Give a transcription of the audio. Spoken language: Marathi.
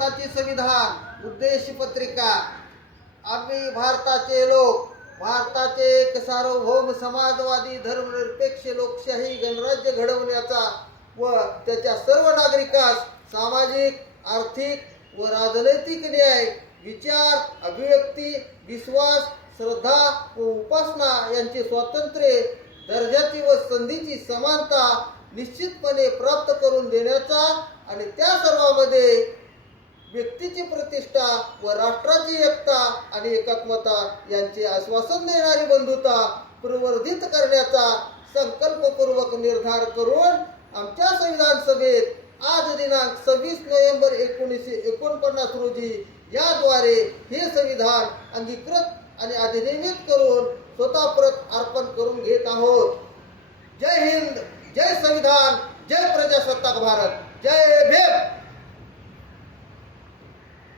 भारताची संविधान उद्देश पत्रिका। आम्ही भारताचे लोक, भारताचे एक सार्वभौम समाजवादी धर्मनिरपेक्ष लोकशाही गणराज्य घडवण्याचा व त्याच्या सर्व नागरिकास सामाजिक, आर्थिक व राजनैतिक न्याय, विचार, अभिव्यक्ती, विश्वास, श्रद्धा व उपासना यांचे स्वातंत्र्य, दर्जाची व संधीची समानता निश्चितपणे प्राप्त करून देण्याचा आणि त्या सर्वांमध्ये व्यक्तीची प्रतिष्ठा व राष्ट्राची एकता आणि एकात्मता यांचे आश्वासन देणारी बंधुता प्रवर्धित करण्याचा संकल्पपूर्वक निर्धार करून आमच्या संविधान सभेत आज दिनांक 26 नोव्हेंबर 1949 रोजी याद्वारे हे संविधान अंगीकृत आणि अधिनियमित करून स्वतः परत अर्पण करून घेत आहोत। जय हिंद, जय संविधान, जय प्रजासत्ताक भारत, जय भीम।